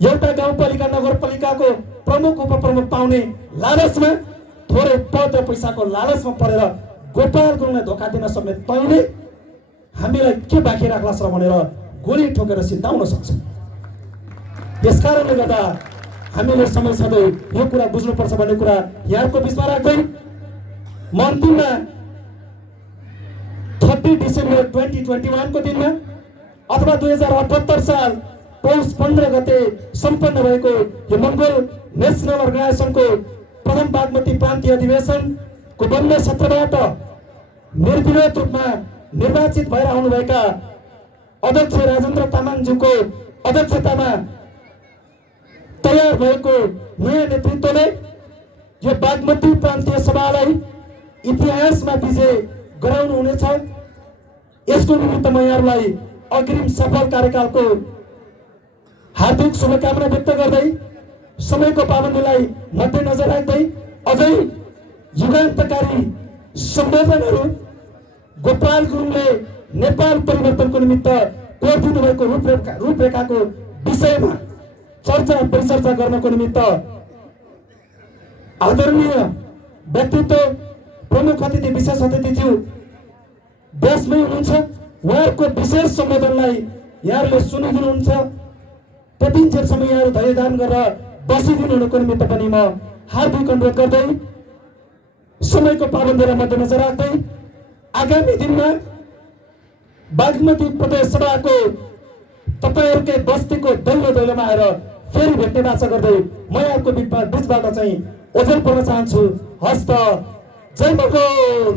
एउटा गाउँपालिका नगरपालिकाको प्रमुख उपप्रमुख पाउने लालचमा, थोरै पद र पैसाको लालचमा परेर गोपाल गुरुङलाई धोका दिन सक्ने तैँले हामीलाई के बाँकी राख्लास् र भनेर गोली ठोकेर सिद्धाउन सक्छ। यसकारणले गर्दा हामीले समय सधैँ यो कुरा बुझ्नुपर्छ भन्ने कुरा यहाँको बिचमा राख्दै म अन्तिममा 30 डिसेम्बर 2021 को दिनमा अथवा 2078 साल पौष 15 गते सम्पन्न भएको यो मङ्गोल नेसनल अर्गनाइजेसनको प्रथम बागमती प्रान्तीय अधिवेशनको बन्द सत्रबाट निर्विरोध रूपमा निर्वाचित भएर आउनुभएका अध्यक्ष राजेन्द्र तामाङज्यूको अध्यक्षतामा तयार भएको नयाँ नेतृत्वले यो बागमती प्रान्तीय सभालाई इतिहासमा विजय गराउनु हुनेछ। यसको निमित्त म यहाँहरूलाई अग्रिम सफल कार्यकालको हार्दिक शुभकामना व्यक्त गर्दै समयको पाबन्दीलाई मध्यनजर राख्दै अझै युगान्तकारी सम्बोधनहरू गोपाल गुरुङले नेपाल परिवर्तनको निमित्त कोरिदिनु भएको रूपरेखाको विषयमा चर्चा परिचर्चा गर्नको निमित्त आदरणीय व्यक्तित्व प्रमुख अतिथि विशेष अतिथिज्यू देशमै हुनुहुन्छ, उहाँहरूको विशेष सम्बोधनलाई यहाँहरूले सुनिदिनुहुन्छ। त्यतिन्जेलसम्म यहाँहरू धैर्यधारण गरेर बसिदिनु हुनुको निमित्त पनि म हार्दिक अनुरोध गर्दै समयको पाबन्दीलाई मध्यनजर राख्दै आगामी दिनमा बागमती प्रदेश सभाको तपाईँहरूकै बस्तीको दैलो दैलोमा आएर फेरि भेट्ने बाचा गर्दै म यहाँको बिचबाट चाहिँ ओझेल पर्न चाहन्छु। हस्त जय मङ्गोल।